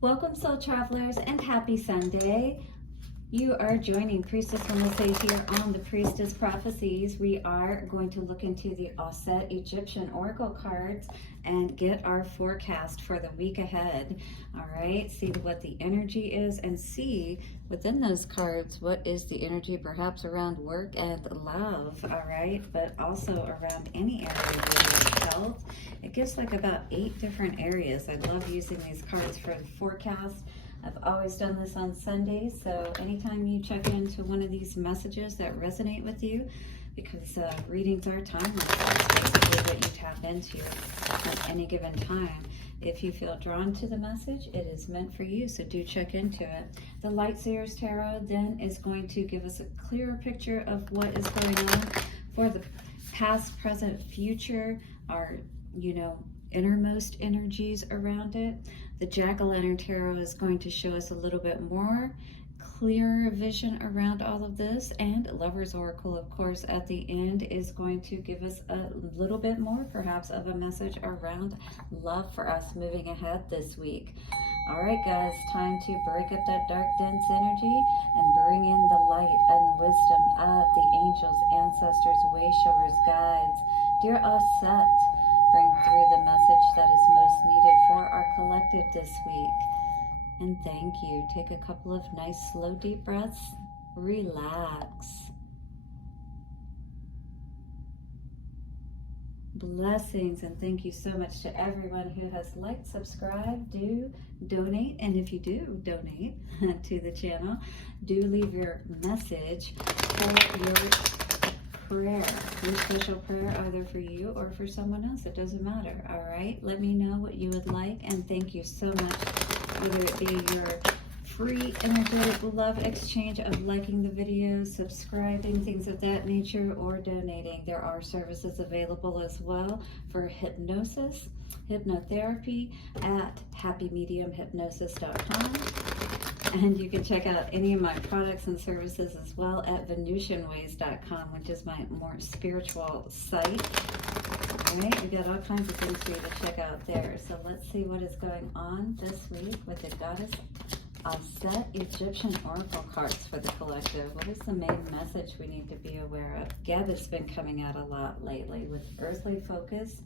Welcome, soul travelers, and happy Sunday. You are joining Priestess Melissae here on the Priestess Prophecies. We are going to look into the Auset Egyptian Oracle cards and get our forecast for the week ahead. All right, see what the energy is and see within those cards what is the energy perhaps around work and love, all right, but also around any area of health. It gives like about 8 different areas. I love using these cards for the forecast. I've always done this on Sundays, so anytime you check into one of these messages that resonate with you, because readings are timeless, that's basically what you tap into at any given time. If you feel drawn to the message, it is meant for you, so do check into it. The Light Seers Tarot then is going to give us a clearer picture of what is going on for the past, present, future, our, innermost energies around it. The Jack-o'-lantern Tarot is going to show us a little bit more clearer vision around all of this, and Lover's Oracle, of course, at the end is going to give us a little bit more perhaps of a message around love for us moving ahead this week. All right, guys, time to break up that dark, dense energy and bring in the light and wisdom of the angels, ancestors, way showers, guides. Dear Auset, bring through the message that is most needed for our collective this week. And thank you. Take a couple of nice, slow, deep breaths. Relax. Blessings, and thank you so much to everyone who has liked, subscribed, do donate, and if you do donate to the channel, do leave your message for your prayer, your special prayer, either for you or for someone else. It doesn't matter. All right, let me know what you would like, and thank you so much, whether it be your free energetic love exchange of liking the videos, subscribing, things of that nature, or donating. There are services available as well for hypnosis, hypnotherapy at happymediumhypnosis.com. And you can check out any of my products and services as well at venusianways.com, which is my more spiritual site. All right, we got all kinds of things for you to check out there. So let's see what is going on this week with the Goddess Auset Egyptian Oracle cards for the collective. What is the main message we need to be aware of? Geb has been coming out a lot lately with earthly focus.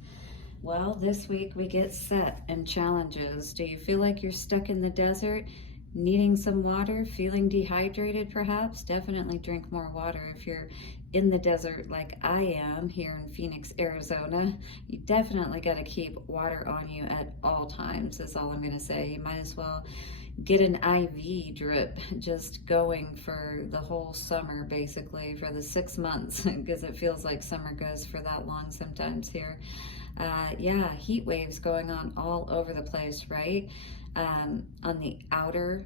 Well, this week we get set and challenges. Do you feel like you're stuck in the desert, needing some water, feeling dehydrated perhaps? Definitely drink more water. If you're in the desert like I am here in Phoenix, Arizona, you definitely got to keep water on you at all times, is all I'm going to say. You might as well get an IV drip just going for the whole summer, basically, for the 6 months, because it feels like summer goes for that long sometimes here. Yeah, heat waves going on all over the place, right? On the outer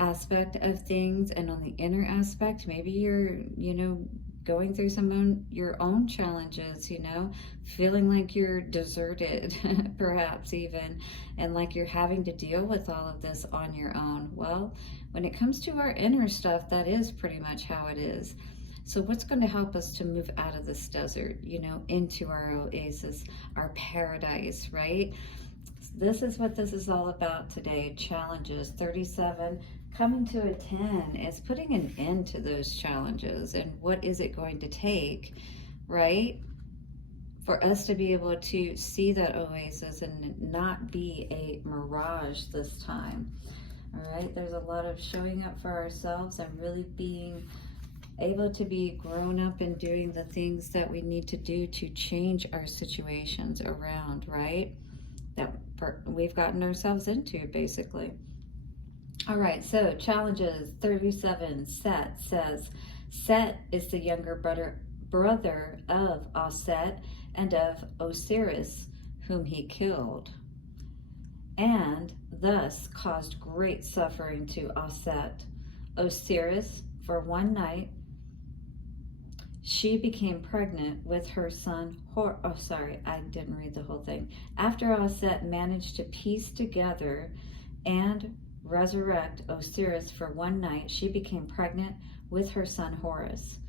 aspect of things and on the inner aspect, maybe you're, going through your own challenges, feeling like you're deserted, perhaps even, and like you're having to deal with all of this on your own. Well, when it comes to our inner stuff, that is pretty much how it is. So what's going to help us to move out of this desert, into our oasis, our paradise, right? This is what this is all about today. Challenges. 37 coming to a 10 is putting an end to those challenges. And what is it going to take, right, for us to be able to see that oasis and not be a mirage this time? All right, there's a lot of showing up for ourselves and really being able to be grown up and doing the things that we need to do to change our situations around, right, that we've gotten ourselves into, basically. All right, so challenges. 37, Set says, Set is the younger brother of Auset and of Osiris, whom he killed, and thus caused great suffering to Auset. Osiris, for one night, she became pregnant with her son, I didn't read the whole thing. After Auset managed to piece together and resurrect Osiris for one night, she became pregnant with her son Horus.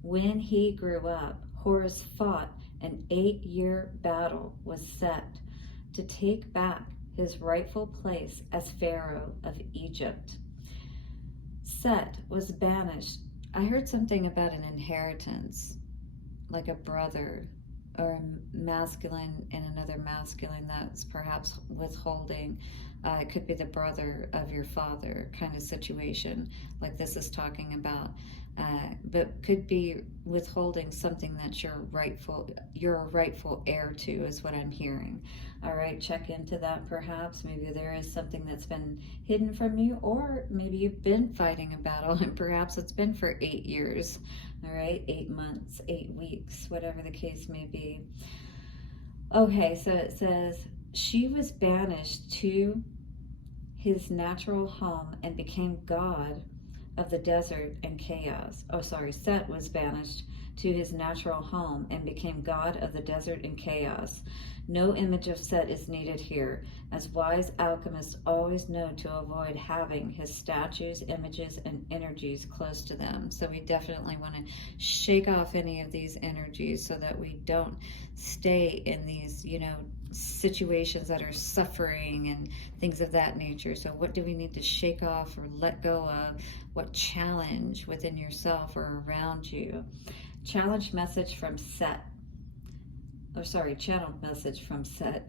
When he grew up, Horus fought an 8-year battle with Set to take back his rightful place as Pharaoh of Egypt. Set was banished. I heard something about an inheritance, like a brother or a masculine and another masculine that's perhaps withholding. It could be the brother of your father kind of situation, like this is talking about, but could be withholding something that you're a rightful heir to, is what I'm hearing. All right, check into that perhaps. Maybe there is something that's been hidden from you, or maybe you've been fighting a battle and perhaps it's been for 8 years. All right, 8 months, 8 weeks, whatever the case may be. Okay, so it says, she was banished to his natural home and became god of the desert and chaos. Oh, sorry, Set was banished to his natural home and became god of the desert and chaos. No image of Set is needed here, as wise alchemists always know to avoid having his statues, images, and energies close to them. So we definitely want to shake off any of these energies so that we don't stay in these, situations that are suffering and things of that nature. So what do we need to shake off or let go of? What challenge within yourself or around you? Challenge message from Set. Channeled message from Set.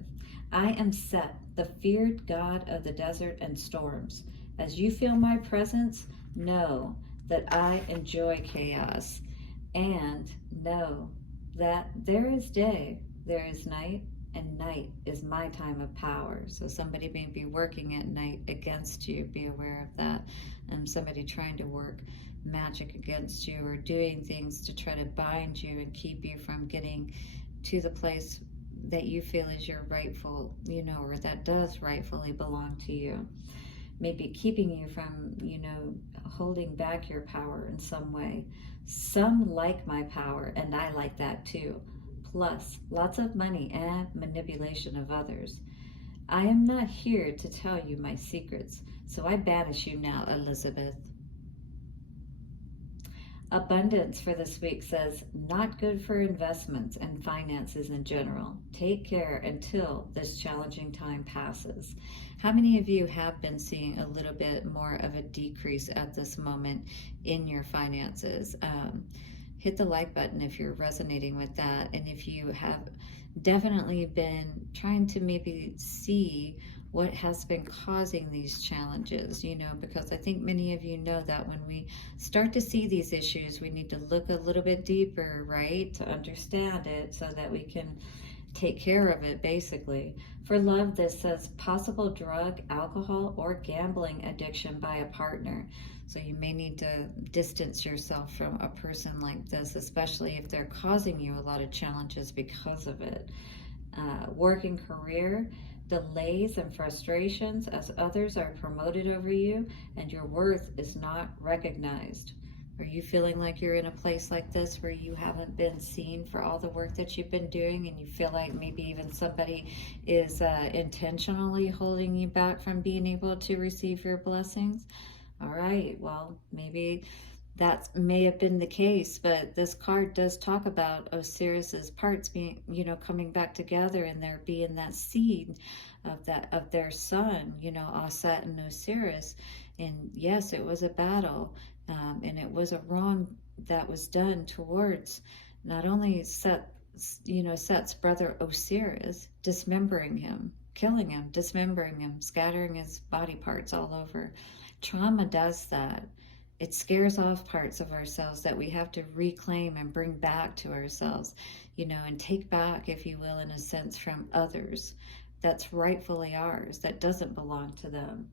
I am Set, the feared god of the desert and storms. As you feel my presence, know that I enjoy chaos, and know that there is day, there is night, and night is my time of power. So somebody may be working at night against you. Be aware of that. Somebody trying to work magic against you or doing things to try to bind you and keep you from getting to the place that you feel is your rightful, or that does rightfully belong to you. Maybe keeping you from, holding back your power in some way. Some like my power, and I like that too. Plus, lots of money and manipulation of others. I am not here to tell you my secrets, so I banish you now, Elizabeth. Abundance for this week says, not good for investments and finances in general. Take care until this challenging time passes. How many of you have been seeing a little bit more of a decrease at this moment in your finances? Hit the like button if you're resonating with that. And if you have definitely been trying to maybe see what has been causing these challenges, because I think many of you know that when we start to see these issues, we need to look a little bit deeper, right, to understand it so that we can take care of it, basically. For love, this says possible drug, alcohol, or gambling addiction by a partner. So you may need to distance yourself from a person like this, especially if they're causing you a lot of challenges because of it. Work and career, delays and frustrations as others are promoted over you and your worth is not recognized. Are you feeling like you're in a place like this where you haven't been seen for all the work that you've been doing, and you feel like maybe even somebody is intentionally holding you back from being able to receive your blessings? All right, well, maybe that may have been the case, but this card does talk about Osiris's parts being, coming back together, and there being that seed of their son, Auset and Osiris. And yes, it was a battle, and it was a wrong that was done towards not only Set's brother Osiris, dismembering him, killing him, dismembering him, scattering his body parts all over. Trauma does that. It scares off parts of ourselves that we have to reclaim and bring back to ourselves, and take back, if you will, in a sense, from others. That's rightfully ours, that doesn't belong to them.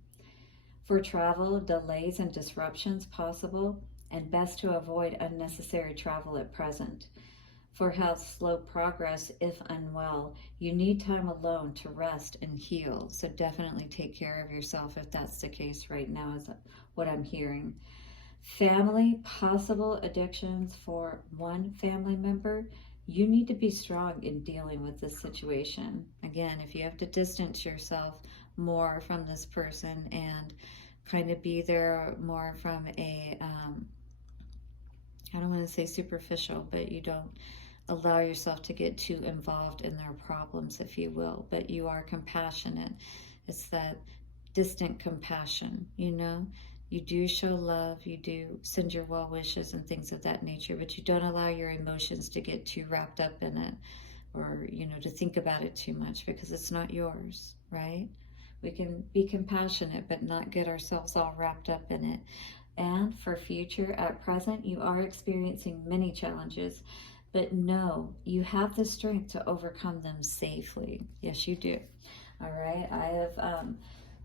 For travel, delays and disruptions possible, and best to avoid unnecessary travel at present. For health, slow progress if unwell. You need time alone to rest and heal, so definitely take care of yourself if that's the case right now, is what I'm hearing. Family, possible addictions for one family member. You need to be strong in dealing with this situation. Again, if you have to distance yourself more from this person and kind of be there more from a, I don't want to say superficial, but you don't allow yourself to get too involved in their problems, if you will, but you are compassionate It's that distant compassion, you know? You do show love, you do send your well wishes and things of that nature, but you don't allow your emotions to get too wrapped up in it, or, you know, to think about it too much, because it's not yours, right? We can be compassionate, but not get ourselves all wrapped up in it. And for future, at present, you are experiencing many challenges, but know you have the strength to overcome them safely. Yes, you do. All right. I have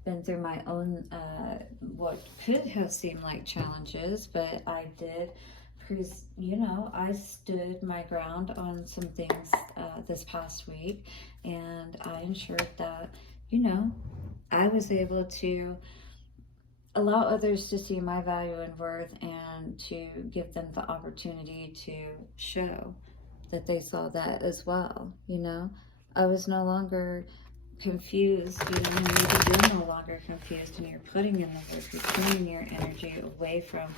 been through my own, what could have seemed like challenges, but I did, you know, I stood my ground on some things this past week, and I ensured that, you know, I was able to allow others to see my value and worth, and to give them the opportunity to show that they saw that as well. You know, I was no longer confused. You know, maybe you're no longer confused, and you're putting in the work, you're turning your energy away from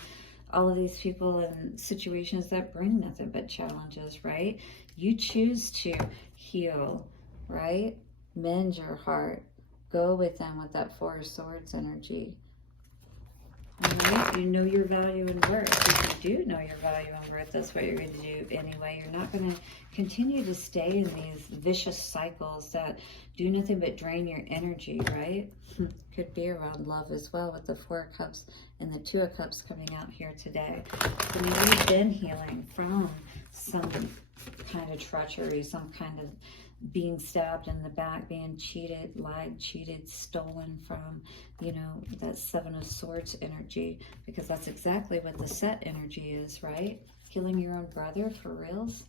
all of these people and situations that bring nothing but challenges, right? You choose to heal, right? Mend your heart. Go with them with that Four of Swords energy. Right? You know your value and worth. If you do know your value and worth, that's what you're going to do anyway. You're not going to continue to stay in these vicious cycles that do nothing but drain your energy, right? Could be around love as well, with the Four of Cups and the Two of Cups coming out here today. So maybe you've been healing from some kind of treachery, some kind of being stabbed in the back, being cheated, lied, cheated, stolen from, you know, that Seven of Swords energy, because that's exactly what the Set energy is, right? Killing your own brother, for reals?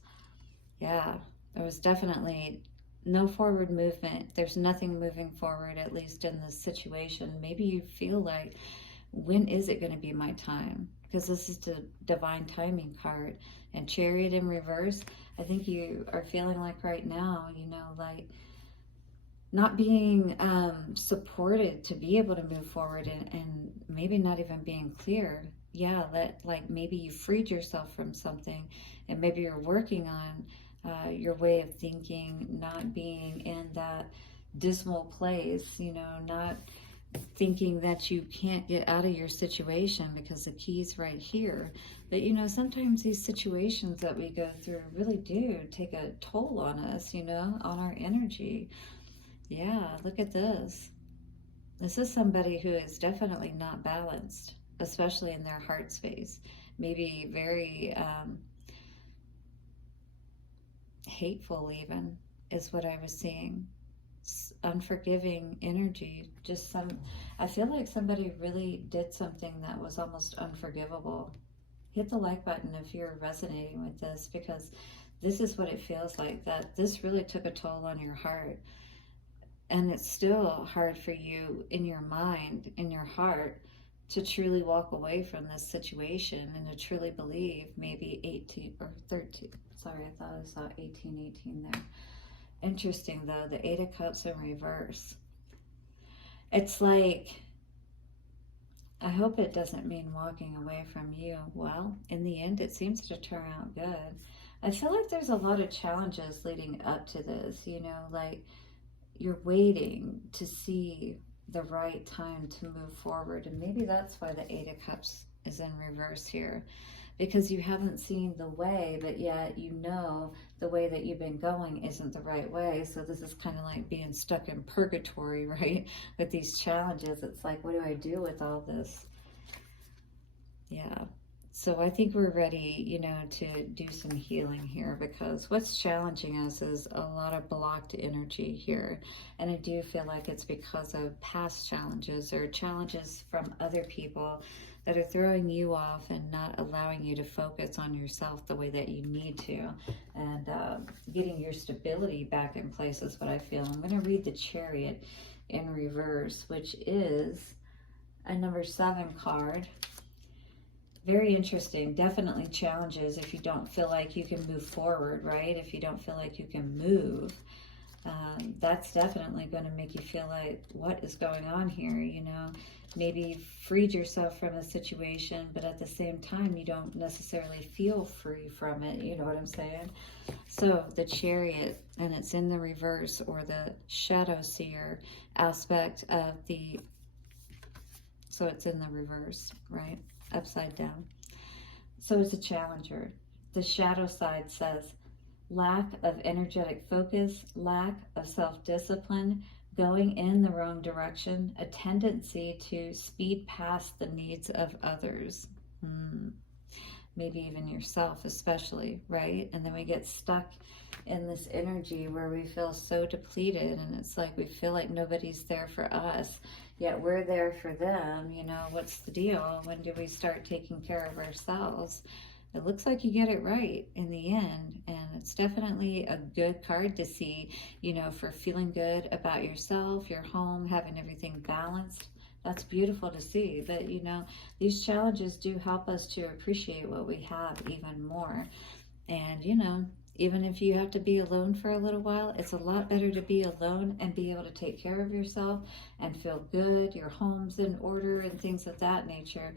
Yeah, there was definitely no forward movement. There's nothing moving forward, at least in this situation. Maybe you feel like, when is it going to be my time? Because this is the divine timing card. And Chariot in reverse, I think you are feeling like right now, you know, like not being supported to be able to move forward, and maybe not even being clear. Yeah, that like maybe you freed yourself from something, and maybe you're working on your way of thinking, not being in that dismal place, you know, not thinking that you can't get out of your situation because the key's right here. But you know, sometimes these situations that we go through really do take a toll on us, you know, on our energy. Yeah, look at this. This is somebody who is definitely not balanced, especially in their heart space. Maybe very hateful even, is what I was seeing. Unforgiving energy. Just some, I feel like somebody really did something that was almost unforgivable. Hit the like button if you're resonating with this, because this is what it feels like, that this really took a toll on your heart. And it's still hard for you in your mind, in your heart, to truly walk away from this situation, and to truly believe maybe 18 or 13. Sorry, I thought I saw 18 there. Interesting though, the Eight of Cups in reverse. It's like, I hope it doesn't mean walking away from you. Well, in the end, it seems to turn out good. I feel like there's a lot of challenges leading up to this, you know, like you're waiting to see the right time to move forward. And maybe that's why the Eight of Cups is in reverse here, because you haven't seen the way, but yet you know the way that you've been going isn't the right way. So this is kind of like being stuck in purgatory, right? With these challenges, it's like, what do I do with all this? Yeah. So I think we're ready, you know, to do some healing here, because what's challenging us is a lot of blocked energy here. And I do feel like it's because of past challenges, or challenges from other people that are throwing you off and not allowing you to focus on yourself the way that you need to, and getting your stability back in place is what I feel. I'm going to read the Chariot in reverse, which is a number 7 card. Very interesting. Definitely challenges if you don't feel like you can move forward, right? If you don't feel like you can move. That's definitely going to make you feel like, what is going on here? You know, maybe you've freed yourself from a situation, but at the same time, you don't necessarily feel free from it. You know what I'm saying? So the Chariot, and it's in the reverse, or the Shadow Seer aspect of the, so it's in the reverse, right? Upside down. So it's a challenger. The shadow side says, lack of energetic focus, lack of self-discipline, going in the wrong direction, a tendency to speed past the needs of others. Maybe even yourself especially, right? And then we get stuck in this energy where we feel so depleted, and it's like we feel like nobody's there for us, yet we're there for them. You know, what's the deal? When do we start taking care of ourselves? It looks like you get it right in the end, and it's definitely a good card to see, you know, for feeling good about yourself, your home, having everything balanced. That's beautiful to see. But, you know, these challenges do help us to appreciate what we have even more. And, you know, even if you have to be alone for a little while, it's a lot better to be alone and be able to take care of yourself and feel good, your home's in order and things of that nature.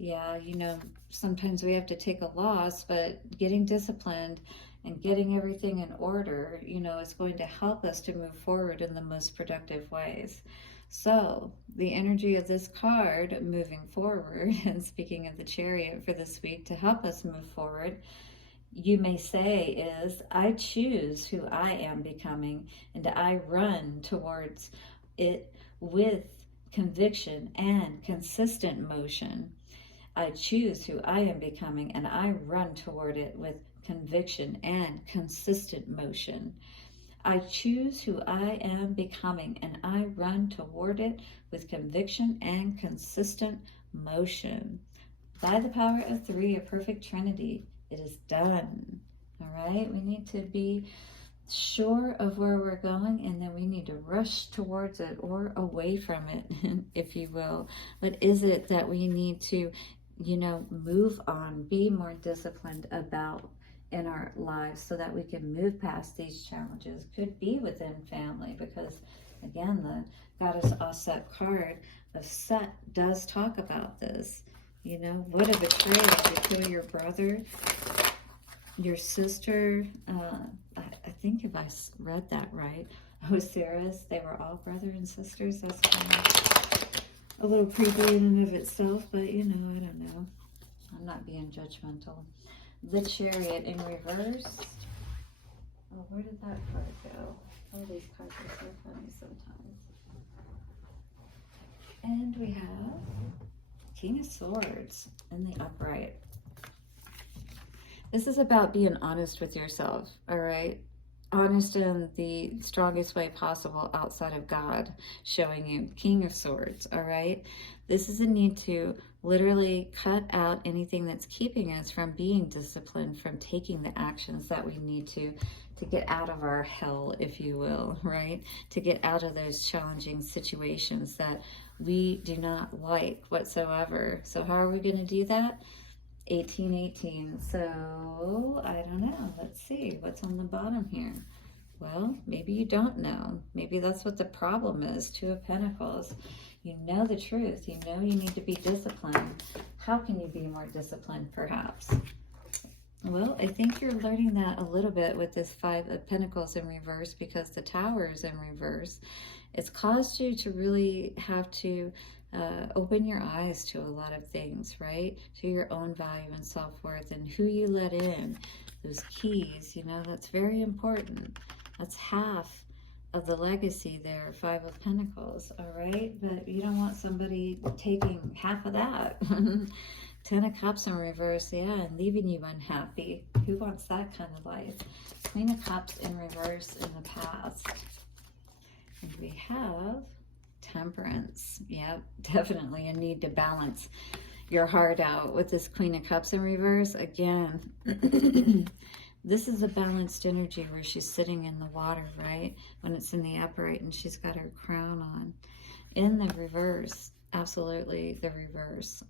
Yeah, you know, sometimes we have to take a loss, but getting disciplined and getting everything in order, you know, is going to help us to move forward in the most productive ways. So the energy of this card moving forward, and speaking of the Chariot for this week to help us move forward, you may say is, I choose who I am becoming, and I run towards it with conviction and consistent motion. I choose who I am becoming, and I run toward it with conviction and consistent motion. I choose who I am becoming, and I run toward it with conviction and consistent motion. By the power of 3, a perfect trinity, it is done. All right, we need to be sure of where we're going, and then we need to rush towards it or away from it, if you will. What is it that we need to, you know, move on, be more disciplined about in our lives so that we can move past these challenges? Could be within family, because again, the Goddess Auset card of Set does talk about this. You know, what a betrayal to kill your brother, your sister. I think if I read that right, Osiris, they were all brother and sisters. That's kind of a little creepy in and of itself, but you know, I don't know. I'm not being judgmental. The Chariot in reverse. Oh, where did that card go? Oh, these cards are so funny sometimes. And we have King of Swords in the upright. This is about being honest with yourself, all right? Honest in the strongest way possible outside of God showing you. King of Swords, all right? This is a need to literally cut out anything that's keeping us from being disciplined, from taking the actions that we need to get out of our hell, if you will, right? To get out of those challenging situations that we do not like whatsoever. So how are we going to do that? 1818. So I don't know. Let's see what's on the bottom here. Well, maybe you don't know. Maybe that's what the problem is. 2 of Pentacles. You know the truth. You know you need to be disciplined. How can you be more disciplined, perhaps? Well, I think you're learning that a little bit with this 5 of Pentacles in reverse, because the Tower is in reverse. It's caused you to really have to open your eyes to a lot of things, right? To your own value and self-worth and who you let in. Those keys, you know, that's very important. That's half of the legacy there, 5 of Pentacles, all right? But you don't want somebody taking half of that. 10 of Cups in reverse, yeah, and leaving you unhappy. Who wants that kind of life? Queen of Cups in reverse in the past. And we have Temperance. Yep, definitely a need to balance your heart out with this Queen of Cups in reverse. Again, this is a balanced energy where she's sitting in the water, right? When it's in the upright and she's got her crown on. In the reverse, absolutely the reverse.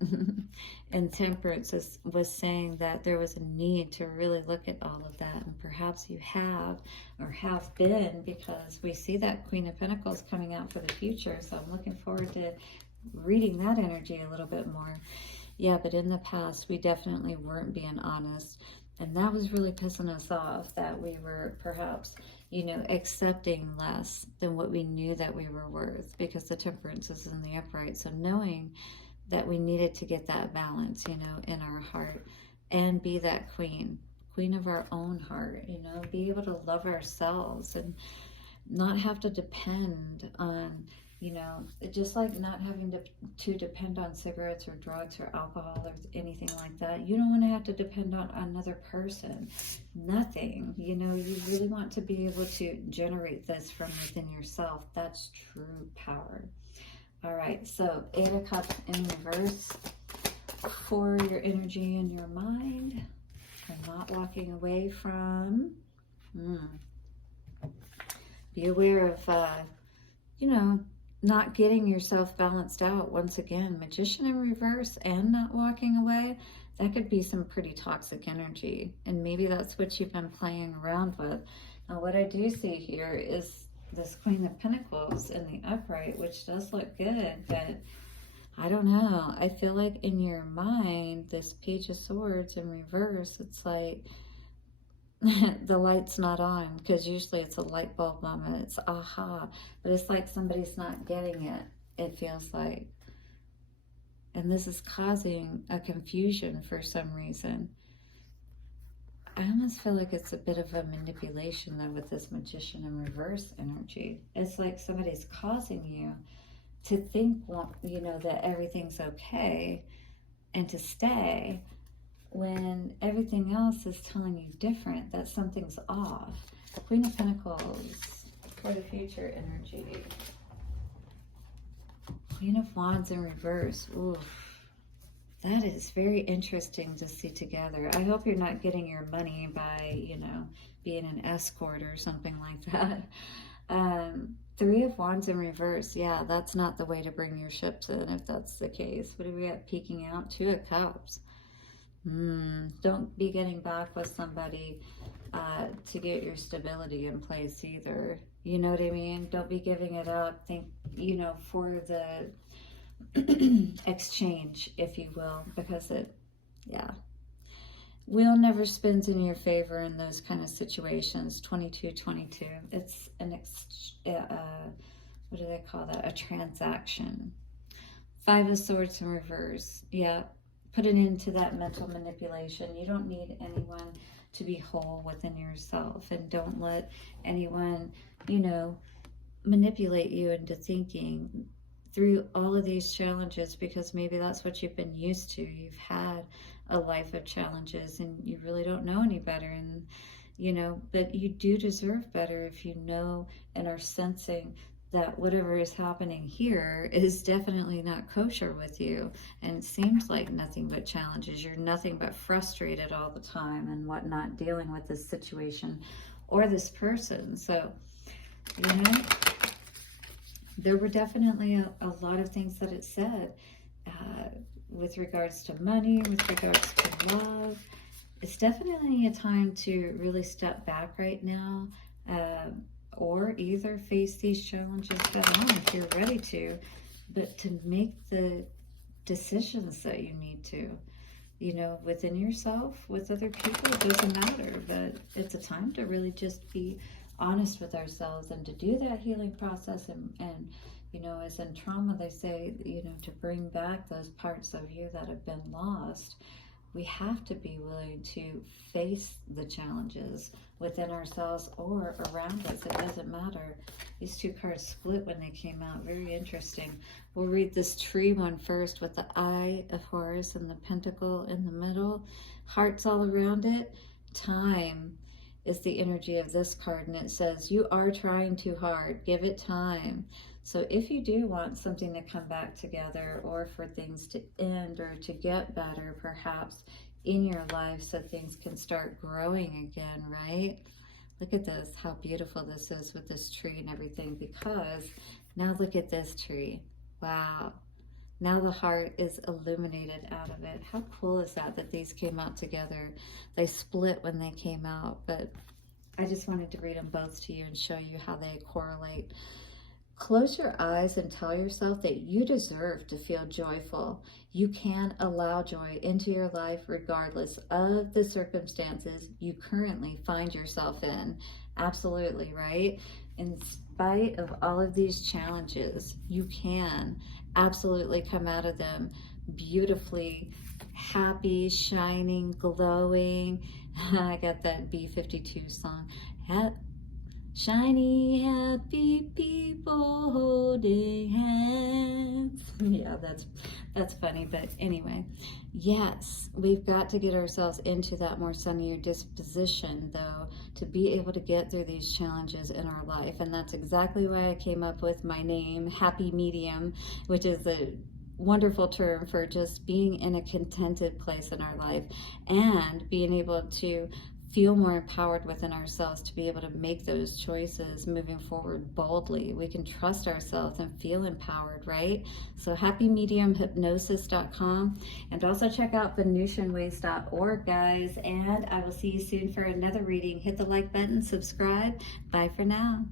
And Temperance was saying that there was a need to really look at all of that, and perhaps you have or have been, because we see that Queen of Pentacles coming out for the future. So I'm looking forward to reading that energy a little bit more. Yeah, but in the past we definitely weren't being honest, and that was really pissing us off, that we were perhaps, you know, accepting less than what we knew that we were worth, because the Temperance is in the upright. So knowing that we needed to get that balance, you know, in our heart, and be that queen of our own heart, you know, be able to love ourselves and not have to depend on, you know, just like not having to depend on cigarettes or drugs or alcohol or anything like that. You don't want to have to depend on another person, nothing. You know, you really want to be able to generate this from within yourself. That's true power. All right, so 8 of Cups in reverse for your energy and your mind. And not walking away from. Be aware of, you know, not getting yourself balanced out. Once again, Magician in reverse and not walking away. That could be some pretty toxic energy. And maybe that's what you've been playing around with. Now, what I do see here is this Queen of Pentacles in the upright, which does look good, but I don't know. I feel like in your mind, this Page of Swords in reverse, it's like the light's not on, because usually it's a light bulb moment. It's aha. But it's like somebody's not getting it, it feels like. And this is causing a confusion for some reason. I almost feel like it's a bit of a manipulation, though, with this Magician in reverse energy. It's like somebody's causing you to think, well, you know, that everything's okay and to stay, when everything else is telling you different, that something's off. Queen of Pentacles for the future energy. Queen of Wands in reverse. Ooh, that is very interesting to see together. I hope you're not getting your money by, you know, being an escort or something like that. 3 of Wands in reverse. Yeah, that's not the way to bring your ships in if that's the case. What do we got peeking out? 2 of Cups. Don't be getting back with somebody to get your stability in place either. You know what I mean? Don't be giving it up, think, you know, for the exchange, if you will, because it, yeah. Wheel never spins in your favor in those kind of situations. 2222. It's an, what do they call that? A transaction. 5 of Swords in reverse. Yeah. Put an end to that mental manipulation. You don't need anyone to be whole within yourself, and don't let anyone, you know, manipulate you into thinking through all of these challenges, because maybe that's what you've been used to. You've had a life of challenges and you really don't know any better, and you know, but you do deserve better if you know and are sensing that whatever is happening here is definitely not kosher with you, and it seems like nothing but challenges. You're nothing but frustrated all the time and whatnot, dealing with this situation or this person. So, you know, there were definitely a lot of things that it said with regards to money, with regards to love. It's definitely a time to really step back right now, or either face these challenges head on if you're ready to, but to make the decisions that you need to, you know, within yourself, with other people, it doesn't matter, but it's a time to really just be honest with ourselves and to do that healing process. And you know, as in trauma, they say, you know, to bring back those parts of you that have been lost, we have to be willing to face the challenges within ourselves or around us. It doesn't matter. These 2 cards split when they came out. Very interesting. We'll read this tree one first with the Eye of Horus and the Pentacle in the middle. Hearts all around it. Time is the energy of this card, and it says, you are trying too hard. Give it time. So if you do want something to come back together, or for things to end or to get better perhaps in your life, so things can start growing again, right? Look at this, how beautiful this is with this tree and everything, because now look at this tree. Wow. Now the heart is illuminated out of it. How cool is that, that these came out together? They split when they came out, but I just wanted to read them both to you and show you how they correlate. Close your eyes and tell yourself that you deserve to feel joyful. You can allow joy into your life regardless of the circumstances you currently find yourself in. Absolutely, right? In spite of all of these challenges, you can absolutely come out of them beautifully happy, shining, glowing. I got that B-52 song. Shiny, happy people holding hands. Yeah, that's funny, but anyway, yes, we've got to get ourselves into that more sunnier disposition, though, to be able to get through these challenges in our life. And that's exactly why I came up with my name, Happy Medium, which is a wonderful term for just being in a contented place in our life and being able to feel more empowered within ourselves to be able to make those choices moving forward boldly. We can trust ourselves and feel empowered, right? So happymediumhypnosis.com, and also check out venusianways.org, guys. And I will see you soon for another reading. Hit the like button, subscribe. Bye for now.